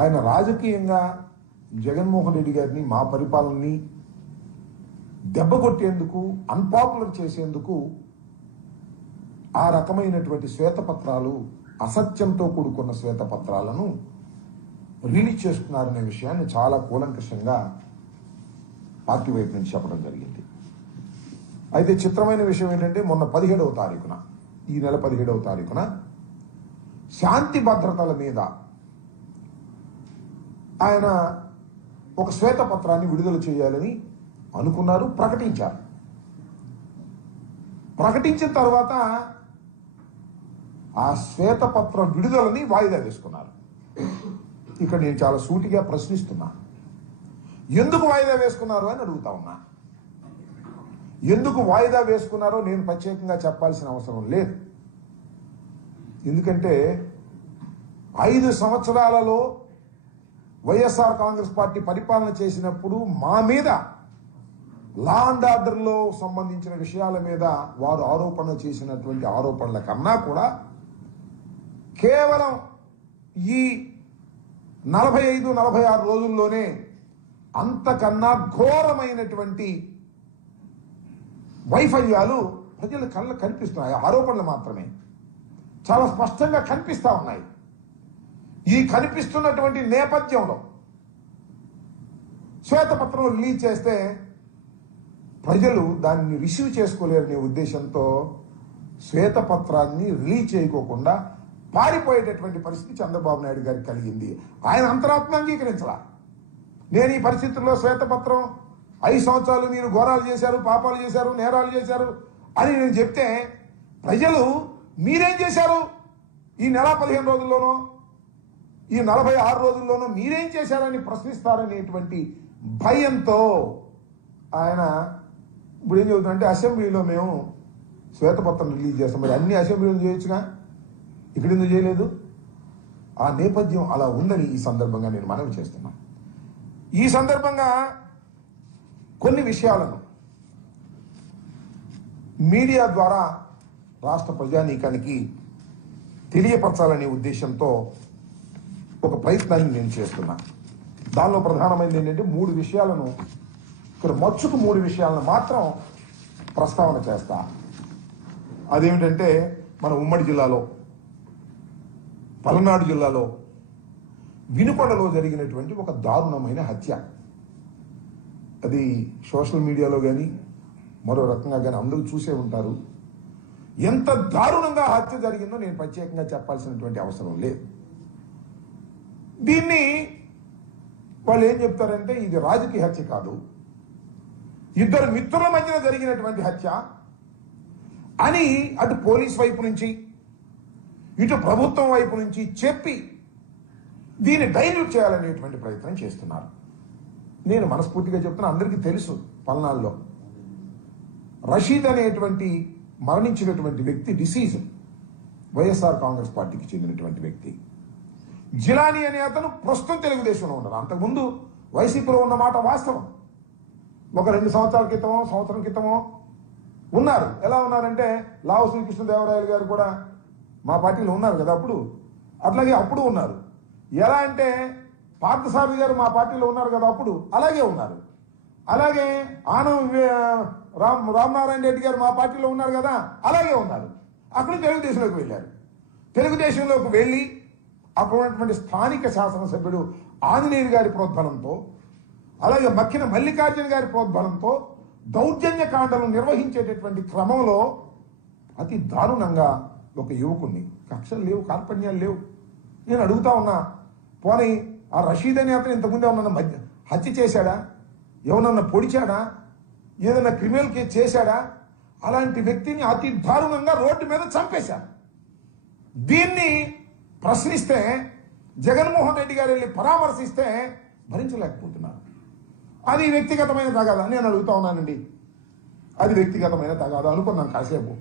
ఆయన రాజకీయంగా జగన్మోహన్ రెడ్డి గారిని మా పరిపాలనని దెబ్బ కొట్టేందుకు అన్పాపులర్ చేసేందుకు ఆ రకమైనటువంటి శ్వేతపత్రాలు అసత్యంతో కూడుకున్న శ్వేతపత్రాలను రిలీజ్ చేస్తున్నారనే విషయాన్ని చాలా కూలంకషంగా పార్టీ వైపు నుంచి చెప్పడం జరిగింది. అయితే చిత్రమైన విషయం ఏంటంటే మొన్న 17వ తారీఖున ఈ నెల 17వ తారీఖున శాంతి భద్రతల మీద ఆయన ఒక శ్వేతపత్రాన్ని విడుదల చేయాలని అనుకున్నారు, ప్రకటించారు. ప్రకటించిన తర్వాత ఆ శ్వేతపత్ర విడుదలని వాయిదా వేసుకున్నారు. ఇక్కడ నేను చాలా సూటిగా ప్రశ్నిస్తున్నా, ఎందుకు వాయిదా వేసుకున్నారు అని అడుగుతా ఉన్నా. ఎందుకు వాయిదా వేసుకున్నారో నేను ప్రత్యేకంగా చెప్పాల్సిన అవసరం లేదు. ఎందుకంటే 5 సంవత్సరాలలో వైఎస్ఆర్ కాంగ్రెస్ పార్టీ పరిపాలన చేసినప్పుడు మా మీద లా అండ్ ఆర్డర్లో సంబంధించిన విషయాల మీద వారు ఆరోపణ చేసినటువంటి ఆరోపణల కన్నా కూడా కేవలం ఈ 45-46 రోజుల్లోనే అంతకన్నా ఘోరమైనటువంటి వైఫల్యాలు ప్రజల కళ్ళ కనిపిస్తున్నాయి. ఆరోపణలు మాత్రమే చాలా స్పష్టంగా కనిపిస్తా ఉన్నాయి. ఈ కనిపిస్తున్నటువంటి నేపథ్యంలో శ్వేతపత్రం రిలీజ్ చేస్తే ప్రజలు దాన్ని రిసీవ్ చేసుకోలేరనే ఉద్దేశంతో శ్వేతపత్రాన్ని రిలీజ్ చేయకోకుండా పారిపోయేటటువంటి పరిస్థితి చంద్రబాబు నాయుడు గారికి కలిగింది. ఆయన అంతరాత్మ అంగీకరించలా. నేను ఈ పరిస్థితుల్లో శ్వేతపత్రం 5 సంవత్సరాలు మీరు ఘోరాలు చేశారు, పాపాలు చేశారు, నేరాలు చేశారు అని నేను చెప్తే ప్రజలు మీరేం చేశారు ఈ నెల 15 రోజుల్లోనో ఈ 46 రోజుల్లోనో మీరేం చేశారని ప్రశ్నిస్తారనేటువంటి భయంతో ఆయన ఇప్పుడు ఏం చెబుతుందంటే అసెంబ్లీలో మేము శ్వేతపత్రం రిలీజ్ చేస్తాం. మరి అన్ని అసెంబ్లీలు చేయొచ్చుగా, ఇక్కడ ఎందుకు చేయలేదు? ఆ నేపథ్యం అలా ఉందని ఈ సందర్భంగా నేను మనవి చేస్తున్నా. ఈ సందర్భంగా కొన్ని విషయాలను మీడియా ద్వారా రాష్ట్ర ప్రజానీకానికి తెలియపరచాలనే ఉద్దేశంతో ఒక ప్రయత్నాన్ని నేను చేస్తున్నా. దానిలో ప్రధానమైనది ఏంటంటే 3 విషయాలను ఇక్కడ మచ్చుకు 3 విషయాలను మాత్రం ప్రస్తావన చేస్తా. అదేమిటంటే మన ఉమ్మడి జిల్లాలో పల్నాడు జిల్లాలో వినుకొండలో జరిగినటువంటి ఒక దారుణమైన హత్య. అది సోషల్ మీడియాలో కానీ మరో రకంగా కానీ అందరూ చూసే ఉంటారు. ఎంత దారుణంగా హత్య జరిగిందో నేను ప్రత్యేకంగా చెప్పాల్సినటువంటి అవసరం లేదు. దీన్ని వాళ్ళు ఏం చెప్తారంటే ఇది రాజకీయ హత్య కాదు, 2 మిత్రుల మధ్యన జరిగినటువంటి హత్య అని అటు పోలీస్ వైపు నుంచి ఇటు ప్రభుత్వం వైపు నుంచి చెప్పి దీన్ని డైల్యూట్ చేయాలనేటువంటి ప్రయత్నం చేస్తున్నారు. నేను మనస్ఫూర్తిగా చెప్తున్నా, అందరికీ తెలుసు పల్నాడులో రషీద్ అనేటువంటి మరణించినటువంటి వ్యక్తి డిసీజ్ వైఎస్ఆర్ కాంగ్రెస్ పార్టీకి చెందినటువంటి వ్యక్తి. జిలానీ అనే అతను ప్రస్తుతం తెలుగుదేశంలో ఉన్నారు. అంతకుముందు వైసీపీలో ఉన్నమాట వాస్తవం. ఒక 2 సంవత్సరాల క్రితమో సంవత్సరం క్రితమో ఉన్నారు. ఎలా ఉన్నారంటే లావు శ్రీకృష్ణదేవరాయలు గారు కూడా మా పార్టీలో ఉన్నారు కదా అప్పుడు, అట్లాగే అప్పుడు ఉన్నారు. ఎలా అంటే పార్థసారథి గారు మా పార్టీలో ఉన్నారు కదా అప్పుడు, అలాగే ఉన్నారు. అలాగే ఆనం రామనారాయణ రెడ్డి గారు మా పార్టీలో ఉన్నారు కదా, అలాగే ఉన్నారు. అక్కడ తెలుగుదేశంలోకి వెళ్ళారు. తెలుగుదేశంలోకి వెళ్ళి అక్కడ ఉన్నటువంటి స్థానిక శాసనసభ్యుడు ఆంజనేయులు గారి ప్రోద్బలంతో, అలాగే మక్కిన మల్లికార్జున గారి ప్రోద్బలంతో దౌర్జన్య కాండలను నిర్వహించేటటువంటి క్రమంలో అతి దారుణంగా ఒక యువకుణ్ణి, కక్షలు లేవు, కార్పణ్యాలు లేవు. నేను అడుగుతా ఉన్నా, పోనీ ఆ రషీద్ అనే అతను ఇంతకుముందు ఏమన్నా హత్య చేశాడా, ఎవరన్నా పొడిచాడా, ఏదైనా క్రిమినల్ కేసు చేశాడా? అలాంటి వ్యక్తిని అతి దారుణంగా రోడ్డు మీద చంపేశారు. దీన్ని ప్రశ్నిస్తే జగన్మోహన్ రెడ్డి గారు వెళ్ళి పరామర్శిస్తే భరించలేకపోతున్నారు. అది వ్యక్తిగతమైన తగాదా? నేను అడుగుతా ఉన్నానండి, అది వ్యక్తిగతమైన తగాదా అనుకున్నాను కాసేపు.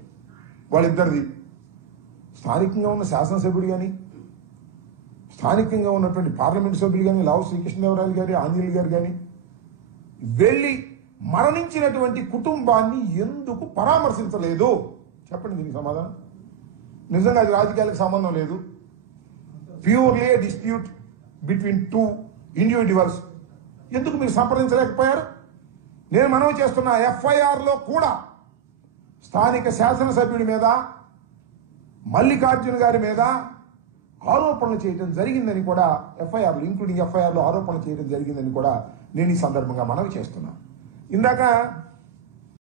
వాళ్ళిద్దరిది స్థానికంగా ఉన్న శాసనసభ్యుడు కానీ స్థానికంగా ఉన్నటువంటి పార్లమెంటు సభ్యులు కానీ లావు శ్రీకృష్ణదేవరాయలు గారి ఆంజనేయులు గారు కానీ వెళ్ళి మరణించినటువంటి కుటుంబాన్ని ఎందుకు పరామర్శించలేదు? చెప్పండి దీనికి సమాధానం. నిజంగా అది రాజకీయాలకు సంబంధం లేదు, purely dispute between two individuals ఎందుకు మీరు సంప్రదించలేకపోయారు? నేను మనవి చేస్తున్న ఎఫ్ఐఆర్లో కూడా స్థానిక శాసనసభ్యుడి మీద, మల్లికార్జున గారి మీద ఆరోపణలు చేయడం జరిగిందని కూడా ఎఫ్ఐఆర్లు, ఇంక్లూడింగ్ ఎఫ్ఐఆర్లో ఆరోపణలు చేయడం జరిగిందని కూడా నేను ఈ సందర్భంగా మనవి చేస్తున్నాను. ఇందాక